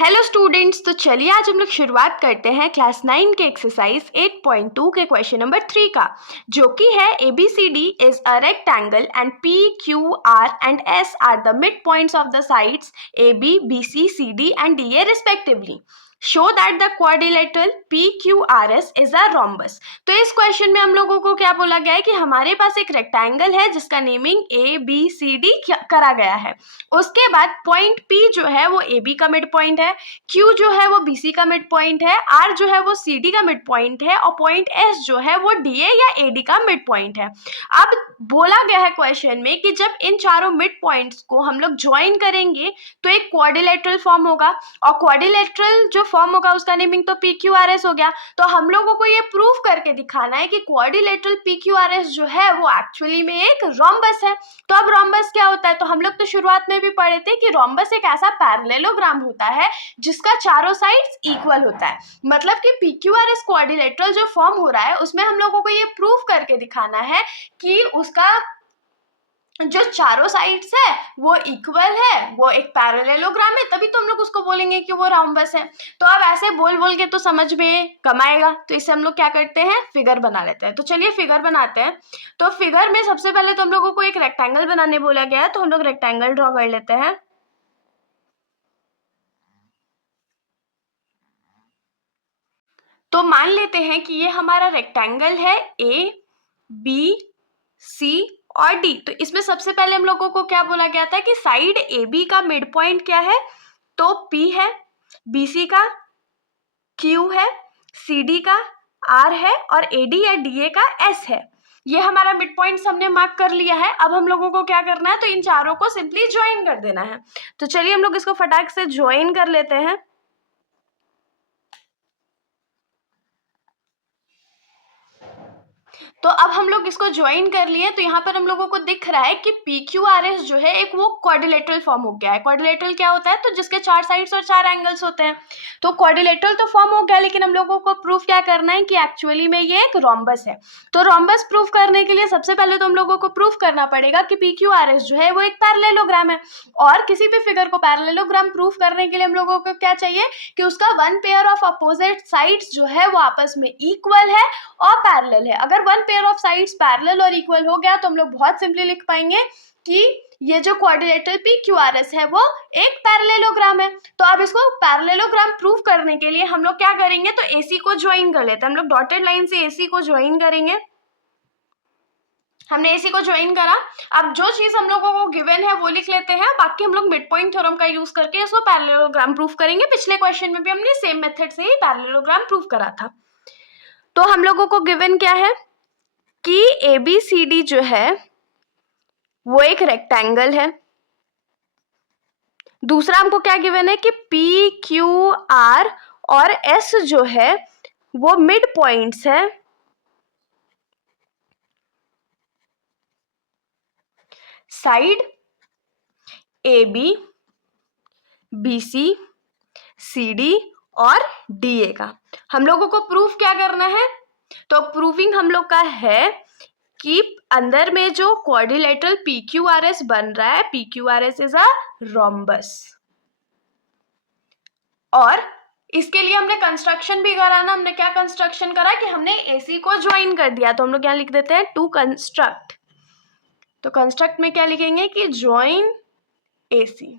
Hello students, तो चलिए आज हम लोग शुरुआत करते हैं क्लास 9 के एक्सरसाइज 8.2 के क्वेश्चन नंबर 3 का, जो कि है ABCD is a rectangle and PQR and S are the mid points of the sides AB, BC, CD and DA respectively. Show that the quadrilateral PQRS is a rhombus. तो इस question में हम लोगों को क्या बोला गया है कि हमारे पास एक रेक्टेंगल है जिसका नेमिंग ABCD करा गया है। उसके बाद पॉइंट P जो है वो AB का मिड पॉइंट है, Q जो है वो BC का मिड पॉइंट है, R जो है वो CD का मिड पॉइंट है और पॉइंट S जो है वो DA या AD का मिड पॉइंट है। अब बोला गया है क्वेश्चन में कि जब इन चारों मिड पॉइंट्स को हम लोग ज्वाइन करेंगे तो एक क्वाड्रिलेटरल फॉर्म होगा, और क्वाड्रिलेटरल जो फॉर्म होगा उसका नेमिंग तो PQRS हो गया। तो हम लोगों को ये प्रूफ करके दिखाना है कि क्वाड्रिलेटरल PQRS जो है वो एक्चुअली में एक रोम्बस है। तो अब रोम्बस क्या होता है, तो हम लोग तो शुरुआत में भी पढ़े थे कि रोम्बस एक ऐसा पैरेललोग्राम होता है जिसका चारों साइड्स इक्वल होता है। मतलब कि PQRS क्वाड्रिलेटरल जो फॉर्म हो रहा है उसमें हम लोगों को ये प्रूफ करके दिखाना है कि उसका जो चारों साइड्स है वो इक्वल है, वो एक पैरेललोग्राम है, तभी तो हम लोग उसको बोलेंगे कि वो रोम्बस है। तो अब ऐसे बोल बोल के तो समझ में कम आएगा, तो इससे हम लोग क्या करते हैं, फिगर बना लेते हैं। तो चलिए फिगर बनाते हैं। तो फिगर में सबसे पहले तो हम लोगों को एक रेक्टेंगल बनाने बोला गया है, तो हम लोग रेक्टेंगल ड्रॉ कर लेते हैं। तो मान लेते हैं कि ये हमारा रेक्टेंगल है ABC और D। तो इसमें सबसे पहले हम लोगों को क्या बोला गया था कि साइड AB का मिड पॉइंट क्या है, तो P है, BC का Q है, CD का R है और AD या DA का S है। ये हमारा मिड पॉइंट्स हमने मार्क कर लिया है। अब हम लोगों को क्या करना है, तो इन चारों को सिंपली ज्वाइन कर देना है। तो चलिए हम लोग इसको फटाक से ज्वाइन कर लेते हैं। तो अब हम लोग इसको ज्वाइन कर लिए, तो यहाँ पर हम लोगों को दिख रहा है कि PQRS जो है एक वो क्वाड्रिलेटरल फॉर्म हो गया है। क्वाड्रिलेटरल क्या होता है, तो जिसके चार साइड्स और चार एंगल्स होते हैं। तो क्वाड्रिलेटरल तो फॉर्म हो गया, लेकिन हम लोगों को प्रूफ क्या करना है कि एक्चुअली में ये एक रोम्बस है। तो रोम्बस प्रूफ करने के लिए सबसे पहले तो हम लोगों को प्रूफ करना पड़ेगा कि PQRS जो है वो एक पैरेललोग्राम है। और किसी भी फिगर को पैरेललोग्राम प्रूफ करने के लिए हम लोगों को क्या चाहिए कि उसका one pair of opposite sides जो है वो आपस में इक्वल है और पैरेलल है। अगर one pair of sides parallel और इक्वल हो गया तो हम लोग बहुत सिंपली लिख पाएंगे कि ये जो क्वाड्रिलेटरल PQRS है वो एक पैरेललोग्राम है। तो अब इसको पैरेललोग्राम प्रूफ करने के लिए हम लोग क्या करेंगे, तो AC को ज्वाइन कर लेते हैं। हम लोग डॉटेड लाइन से AC को ज्वाइन करेंगे। हमने AC को ज्वाइन करा। अब जो चीज हम लोगों को गिवन है वो लिख लेते हैं, बाकी हम लोग मिड पॉइंट थ्योरम का यूज करके इसको पैरेललोग्राम प्रूफ करेंगे। पिछले क्वेश्चन में भी हमने सेम मेथड से ही पैरेललोग्राम प्रूफ करा था। तो हम लोगों को गिवन क्या है कि ABCD जो है वो एक रेक्टेंगल है। दूसरा हमको क्या गिवन है कि PQR और S जो है वो मिड पॉइंट्स है। साइड AB, BC, CD और DA का हम लोगों को प्रूफ क्या करना है, तो प्रूफिंग हम लोग का है कि अंदर में जो क्वाड्रिलेटरल PQRS बन रहा है, PQRS इज अ रोम्बस। और इसके लिए हमने कंस्ट्रक्शन भी करा ना। हमने क्या कंस्ट्रक्शन करा कि हमने AC को ज्वाइन कर दिया। तो हम लोग क्या लिख देते हैं, टू कंस्ट्रक्ट। तो कंस्ट्रक्ट में क्या लिखेंगे कि ज्वाइन AC।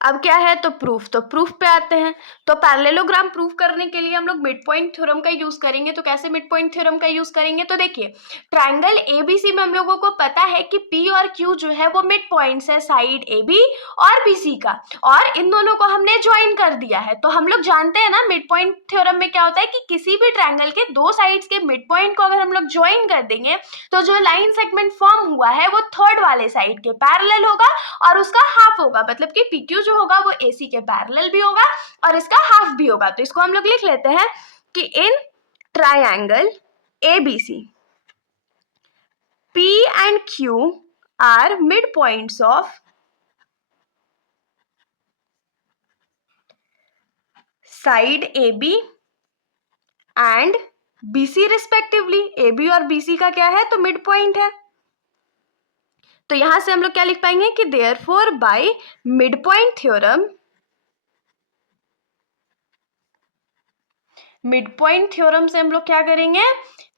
अब क्या है, तो प्रूफ। तो प्रूफ पे आते हैं। तो पैरेललोग्राम प्रूफ करने के लिए हम लोग मिड पॉइंट थ्योरम का यूज करेंगे। तो कैसे मिड पॉइंट थ्योरम का यूज करेंगे, तो देखिए ट्रायंगल ABC में हम लोगों को पता है कि P और Q जो है वो मिड पॉइंट्स है साइड AB और BC का, और इन दोनों को हमने ज्वाइन कर दिया है। तो हम लोग जानते हैं ना मिड पॉइंट थ्योरम में क्या होता है कि किसी भी ट्रायंगल के दो साइड्स के मिड पॉइंट को अगर हम लोग ज्वाइन कर देंगे तो जो लाइन सेगमेंट फॉर्म हुआ है वो थर्ड वाले साइड के पैरेलल होगा और उसका हाफ होगा। मतलब कि PQ जो होगा वो AC के पैरेलल भी होगा और इसका हाफ भी होगा। तो इसको हम लोग लिख लेते हैं कि in triangle ABC P and Q are midpoints of side AB and BC respectively. AB और BC का क्या है, तो मिड पॉइंट है। तो यहां से हम लोग क्या लिख पाएंगे कि therefore by mid point theorem mid point theorem से हम लोग क्या करेंगे,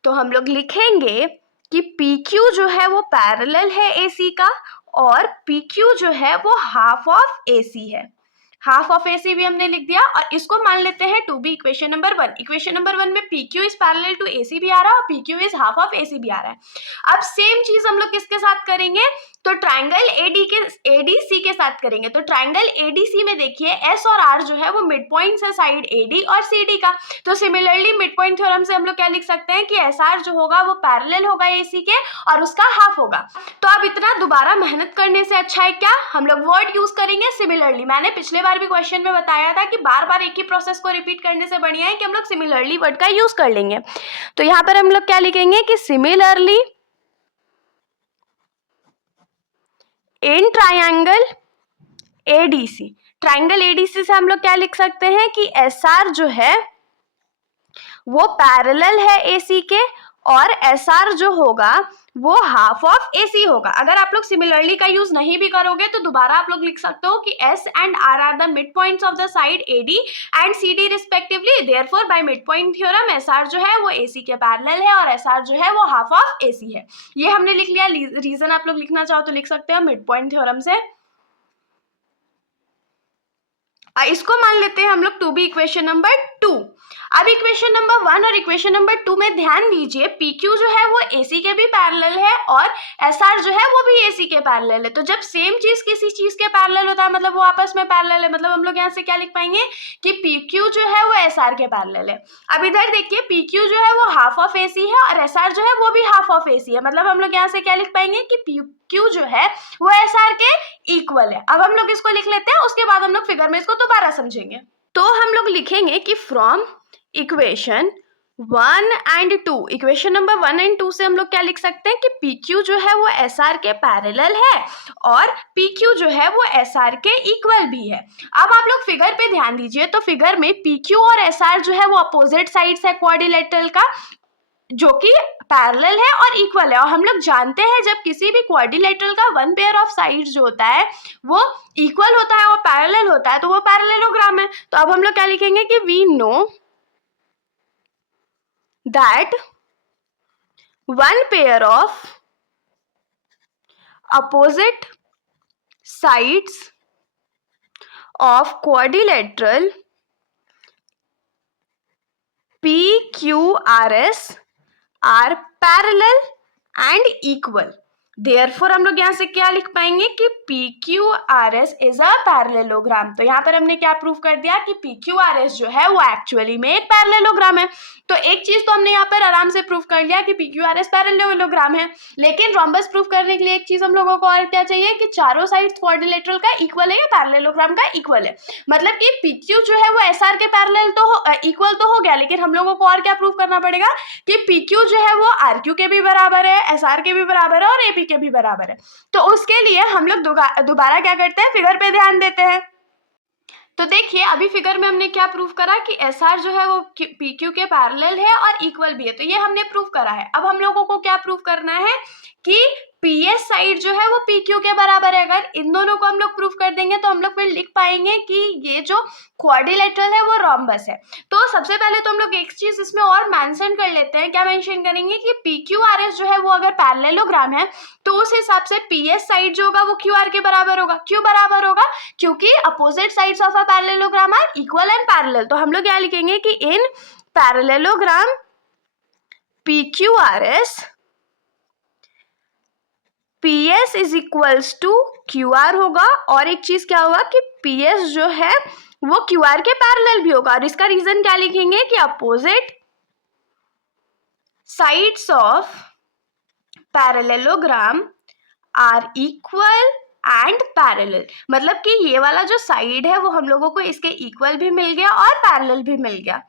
तो हम लोग लिखेंगे कि पी क्यू जो है वो पैरेलल है ए सी का और पी क्यू जो है वो हाफ ऑफ ए सी है। हाफ ऑफ ए सी भी हमने लिख दिया और इसको मान लेते हैं to be equation number 1। Equation number 1 में P Q is parallel to A C भी आ रहा है और P Q is half of A C भी आ रहा है। अब सेम चीज हम लोग किसके साथ करेंगे, तो ट्राइंगल एडीसी के साथ करेंगे। तो ट्राइंगल एडीसी में देखिए एस और आर जो है वो मिड पॉइंट है साइड एडी और सीडी का। तो सिमिलरली मिड पॉइंट थ्योरम से हम लोग क्या लिख सकते हैं कि एस आर जो होगा वो पैरेलल होगा एसी के और उसका हाफ होगा। तो अब इतना दोबारा मेहनत करने से अच्छा है क्या, हम लोग वर्ड यूज करेंगे सिमिलरली। मैंने पिछले बार भी क्वेश्चन में बताया था कि बार बार एक ही प्रोसेस को रिपीट करने से बढ़िया है कि हम लोग सिमिलरली वर्ड का यूज कर लेंगे। तो यहाँ पर हम लोग क्या लिखेंगे कि similarly in triangle ADC, triangle ADC से हम लोग क्या लिख सकते हैं कि एस आर जो है वो पैरेलल है एसी के और एस आर जो होगा वो हाफ ऑफ एसी होगा। अगर आप लोग सिमिलरली का यूज नहीं भी करोगे तो दोबारा आप लोग लिख सकते हो कि S and R are the mid points of the side AD and CD respectively, therefore by mid point theorem S R जो है वो एसी के पैरेलल है और एस आर जो है वो हाफ ऑफ एसी है। ये हमने लिख लिया। रीजन आप लोग लिखना चाहो तो लिख सकते हो मिड पॉइंट थ्योरम से। इसको मान लेते हैं हम लोग टू बी इक्वेशन नंबर 2। अब इक्वेशन नंबर 1 और इक्वेशन नंबर 2 में ध्यान दीजिए पी क्यू जो है वो एसी के भी पैरेलल है और एस आर जो है वो भी एसी के पैरेलल है। तो जब सेम चीज किसी चीज के पैरेलल होता है मतलब वो आपस में पैरेलल है, मतलब हम लोग यहाँ से क्या लिख पाएंगे कि पी क्यू जो है वो एस आर के पैरेलल है। अब इधर देखिए पी क्यू जो है वो हाफ ऑफ एसी है और एस आर जो है वो भी हाफ ऑफ एसी है, मतलब हम लोग यहाँ से क्या लिख पाएंगे कि पी क्यू जो है वो एस आर के इक्वल है। अब हम लोग इसको लिख लेते हैं, उसके बाद हम लोग फिगर में इसको दोबारा समझेंगे। तो हम लोग लिखेंगे कि from equation 1 and 2, equation number 1 and 2 से हम लोग क्या लिख सकते हैं कि पी क्यू जो है वो एस आर के पैरेलल है और पी क्यू जो है वो एस आर के इक्वल भी है। अब आप लोग फिगर पे ध्यान दीजिए, तो फिगर में पी क्यू और एस आर जो है वो अपोजिट साइड्स है क्वाड्रिलेटरल का, जो कि पैरेलल है और इक्वल है। और हम लोग जानते हैं जब किसी भी क्वाड्रिलेटरल का वन पेयर ऑफ साइड्स जो होता है वो इक्वल होता है और पैरेलल होता है तो वो पैरेललोग्राम है। तो अब हम लोग क्या लिखेंगे कि we know that one pair of opposite sides of quadrilateral PQRS are parallel and equal। Therefore हम लोग यहाँ से क्या लिख पाएंगे कि PQRS is a parallelogram। तो यहाँ पर हमने क्या प्रूव कर दिया कि PQRS जो है वो एक्चुअली में एक पैरेललोग्राम है। तो एक चीज तो हमने यहाँ पर आराम से प्रूव कर लिया कि PQRS पैरेललोग्राम है, लेकिन रोम्बस प्रूव करने के लिए एक चीज हम लोगों को और क्या चाहिए कि चारों साइड क्वाड्रिलेटरल का इक्वल है या पैरेललोग्राम का इक्वल है। मतलब कि PQ जो है वो SR के पैरेलल तो इक्वल तो हो गया, लेकिन हम लोगों को और क्या प्रूव करना पड़ेगा कि PQ जो है वो RQ के भी बराबर है, SR के भी बराबर है और AP के भी बराबर है। तो उसके लिए हम लोग दोबारा क्या करते हैं, फिगर पे ध्यान देते हैं। तो देखिए अभी फिगर में हमने क्या प्रूव करा कि एस आर जो है वो पी क्यू के पैरेलल है और इक्वल भी है, तो ये हमने प्रूव करा है। अब हम लोगों को क्या प्रूव करना है कि पी एस साइड जो है वो पी क्यू के बराबर है। अगर इन दोनों को हम लोग प्रूव कर देंगे तो हम लोग फिर लिख पाएंगे कि ये जो क्वाड्रिलेटरल है वो रोम्बस है। तो सबसे पहले तो हम लोग एक चीज इसमें और मेंशन कर लेते हैं। क्या मेंशन करेंगे कि पी क्यू आर एस जो है वो अगर पैरेललोग्राम है तो उस हिसाब से पी एस साइड जो होगा वो क्यू आर के बराबर होगा। क्यों बराबर होगा? क्योंकि opposite sides of a parallelogram are equal and parallel. तो हम लोग क्या लिखेंगे कि in parallelogram P Q R S PS is equals to QR होगा, और एक चीज क्या होगा कि PS जो है वो QR के पैरेलल भी होगा। और इसका रीजन क्या लिखेंगे कि opposite sides of parallelogram are equal and parallel. मतलब कि ये वाला जो साइड है वो हम लोगों को इसके इक्वल भी मिल गया और पैरेलल भी मिल गया।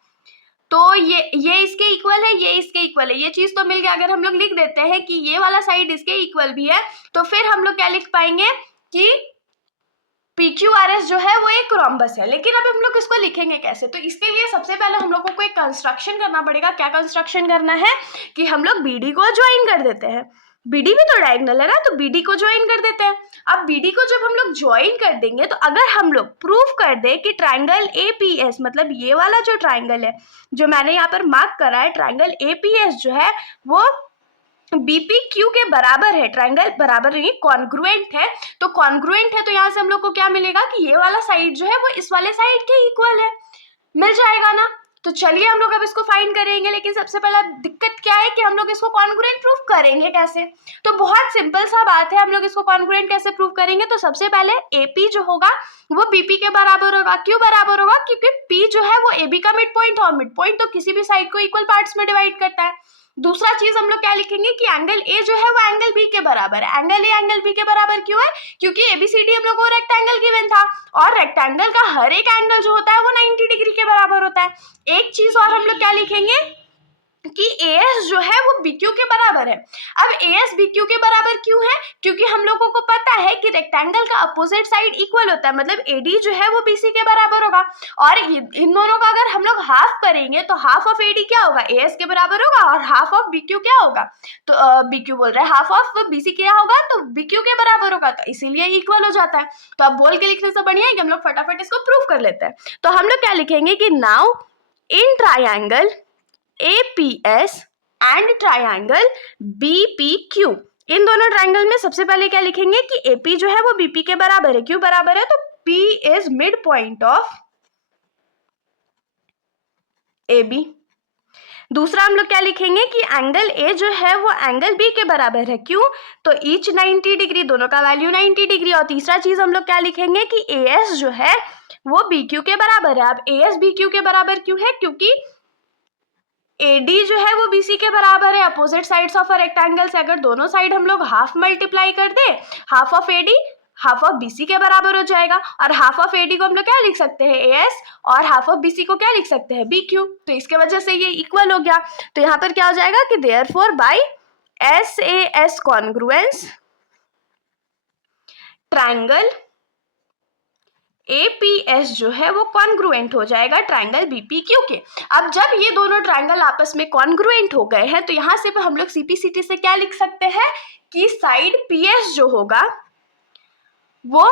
तो ये इसके इक्वल है, ये इसके इक्वल है, ये चीज तो मिल गया। अगर हम लोग लिख देते हैं कि ये वाला साइड इसके इक्वल भी है तो फिर हम लोग क्या लिख पाएंगे कि PQRS जो है वो एक रोम्बस है। लेकिन अब हम लोग इसको लिखेंगे कैसे? तो इसके लिए सबसे पहले हम लोगों को एक कंस्ट्रक्शन करना पड़ेगा। क्या कंस्ट्रक्शन करना है कि हम लोग BD को ज्वाइन कर देते हैं। BD भी तो डायगोनल है ना, तो BD को ज्वाइन कर देते हैं। अब BD को जब हम लोग ज्वाइन कर देंगे तो अगर हम लोग प्रूव कर दे कि ट्राइंगल APS, मतलब ये वाला जो ट्राइंगल है जो मैंने यहाँ पर मार्क करा है, ट्राइंगल APS जो है वो BPQ के बराबर है, ट्राइंगल बराबर नहीं कॉन्ग्रुएंट है, तो कॉन्ग्रुएंट है तो यहाँ से हम लोग को क्या मिलेगा कि ये वाला साइड जो है वो इस वाले साइड के इक्वल है, मिल जाएगा ना। तो चलिए हम लोग अब इसको फाइंड करेंगे, लेकिन सबसे पहला दिक्कत क्या है कि हम लोग इसको कॉन्ग्रुएंट प्रूफ करेंगे कैसे। तो बहुत सिंपल सा बात है, हम लोग इसको कॉन्ग्रुएंट कैसे प्रूफ करेंगे। तो सबसे पहले AP जो होगा वो BP के बराबर होगा। क्यों बराबर होगा? क्योंकि P जो है वो AB का मिड पॉइंट, और मिड पॉइंट तो किसी भी साइड को इक्वल पार्ट्स में डिवाइड करता है। दूसरा चीज हम लोग क्या लिखेंगे कि एंगल A जो है वो एंगल B के बराबर है। एंगल A एंगल B के बराबर क्यों है? क्योंकि ABCD हम लोग को रेक्टेंगल गिवन था, और रेक्टेंगल का हर एक एंगल जो होता है वो 90 डिग्री के बराबर होता है। एक चीज और हम लोग क्या लिखेंगे कि AS जो है वो BQ के बराबर है। अब AS BQ के बराबर क्यों है? क्योंकि हम लोगों को पता है कि रेक्टेंगल का अपोजिट साइड इक्वल होता है, मतलब AD जो है वो BC के बराबर होगा, और इन दोनों का अगर हम लोग हाफ करेंगे तो हाफ ऑफ AD क्या होगा? AS के बराबर होगा, और हाफ ऑफ BQ क्या होगा? तो BQ बोल रहा है हाफ ऑफ BC क्या होगा? तो BQ के बराबर होगा, तो इसीलिए इक्वल हो जाता है। तो अब बोल के लिखने से बढ़िया है कि हम लोग फटाफट इसको प्रूव कर लेते हैं। तो हम लोग क्या लिखेंगे कि now in triangle APS and triangle BPQ, इन दोनों ट्राइंगल में सबसे पहले क्या लिखेंगे कि AP जो है वो BP के बराबर है। क्यों बराबर है? तो P is mid point of AB। दूसरा हम लोग क्या लिखेंगे कि एंगल A जो है वो एंगल B के बराबर है। क्यों? तो ईच 90 डिग्री, दोनों का वैल्यू 90 डिग्री। और तीसरा चीज हम लोग क्या लिखेंगे कि AS जो है वो BQ के बराबर है। अब AS BQ के बराबर क्यों है? क्योंकि AD जो है वो BC के बराबर है। Opposite sides of a rectangle से अगर दोनों साइड हम लोग हाफ मल्टीप्लाई कर दे, half of AD half of BC के बराबर हो जाएगा, और हाफ ऑफ AD को हम लोग क्या लिख सकते हैं? AS, और हाफ ऑफ BC को क्या लिख सकते हैं? BQ। तो इसके वजह से ये इक्वल हो गया। तो यहाँ पर क्या हो जाएगा कि therefore by SAS congruence triangle APS जो है वो कॉन्ग्रुएंट हो जाएगा ट्राइंगल BPQ के। अब जब ये दोनों ट्राइंगल आपस में कॉन्ग्रुएंट हो गए हैं तो यहाँ से हम लोग CPCT से क्या लिख सकते हैं कि साइड PS जो होगा वो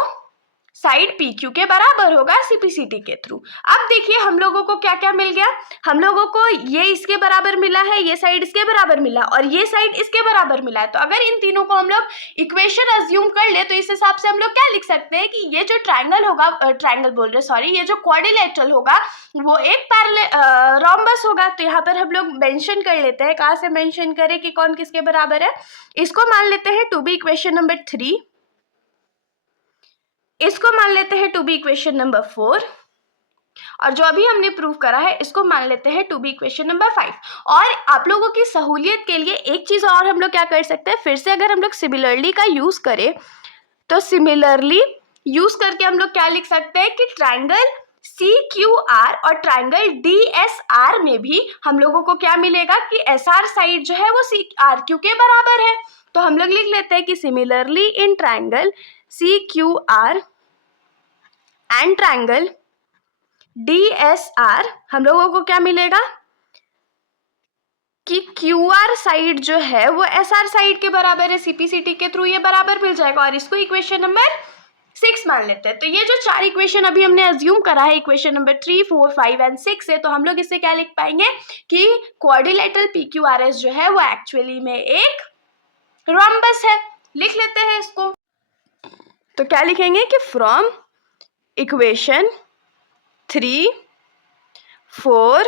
साइड PQ के बराबर होगा CPCT के थ्रू। अब देखिए हम लोगों को क्या क्या मिल गया। हम लोगों को ये इसके बराबर मिला है, ये साइड इसके बराबर मिला, और ये साइड इसके बराबर मिला है। तो अगर इन तीनों को हम लोग इक्वेशन अज्यूम कर ले तो इस हिसाब से हम लोग क्या लिख सकते हैं कि ये जो ट्राइंगल होगा, ट्राइंगल बोल रहे सॉरी, ये जो क्वाड्रिलेटरल होगा वो एक पैरेलल रोम्बस होगा। तो यहाँ पर हम लोग मेंशन कर लेते हैं, कहाँ से मेंशन करें कि कौन किसके बराबर है। इसको मान लेते हैं टू बी इक्वेशन नंबर 3, इसको मान लेते हैं टू बी इक्वेशन नंबर 4, और जो अभी हमने प्रूव करा है इसको मान लेते हैं टू बी इक्वेशन नंबर 5। और आप लोगों की सहूलियत के लिए एक चीज और हम लोग क्या कर सकते हैं, फिर से अगर हम लोग सिमिलरली का यूज करें तो सिमिलरली यूज करके हम लोग क्या लिख सकते हैं कि ट्राइंगल CQR और ट्राइंगल DSR में भी हम लोगों को क्या मिलेगा कि SR साइड जो है वो CRQ के बराबर है। तो हम लोग लिख लेते हैं कि similarly in triangle CQR and triangle DSR हम लोगों को क्या मिलेगा कि QR साइड जो है वो SR साइड के बराबर है। CPCT के थ्रू ये बराबर मिल जाएगा, और इसको इक्वेशन नंबर 6 मान लेते हैं। तो ये जो चार इक्वेशन अभी हमने अज्यूम करा है, इक्वेशन नंबर 3, 4, 5 एंड 6 है, तो हम लोग इससे क्या लिख पाएंगे कि क्वाड्रिलेटरल PQRS जो है वो एक्चुअली में एक रोम्बस है। लिख लेते हैं इसको। तो क्या लिखेंगे कि फ्रॉम इक्वेशन 3, 4,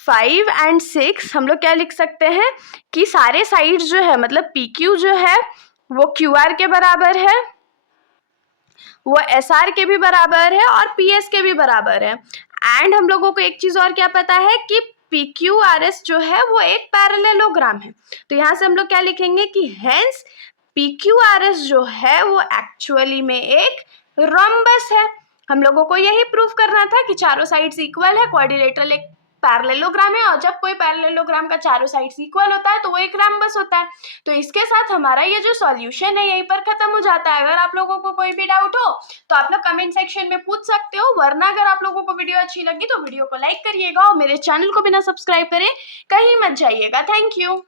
5 एंड 6 हम लोग क्या लिख सकते हैं कि सारे साइड्स जो है, मतलब PQ जो है वो QR के बराबर है, वो SR के भी बराबर है, और PS के भी बराबर है। एंड हम लोगों को एक चीज और क्या पता है कि PQRS जो है वो एक पैरेललोग्राम है। तो यहाँ से हम लोग क्या लिखेंगे कि हेंस PQRS जो है वो एक्चुअली में एक रोम्बस है। हम लोगों को यही प्रूफ करना था कि चारों साइड्स इक्वल है, क्वाड्रिलेटरल एक पैरेललोग्राम है, और जब कोई पैरेललोग्राम का चारों साइड्स इक्वल होता है तो वो एक रोम्बस होता है। तो इसके साथ हमारा ये जो सॉल्यूशन है यहीं पर खत्म हो जाता है। अगर आप लोगों को कोई भी डाउट हो तो आप लोग कमेंट सेक्शन में पूछ सकते हो, वरना अगर आप लोगों को वीडियो अच्छी लगी तो वीडियो को लाइक करिएगा, और मेरे चैनल को बिना सब्सक्राइब करे कहीं मत जाइएगा। Thank you.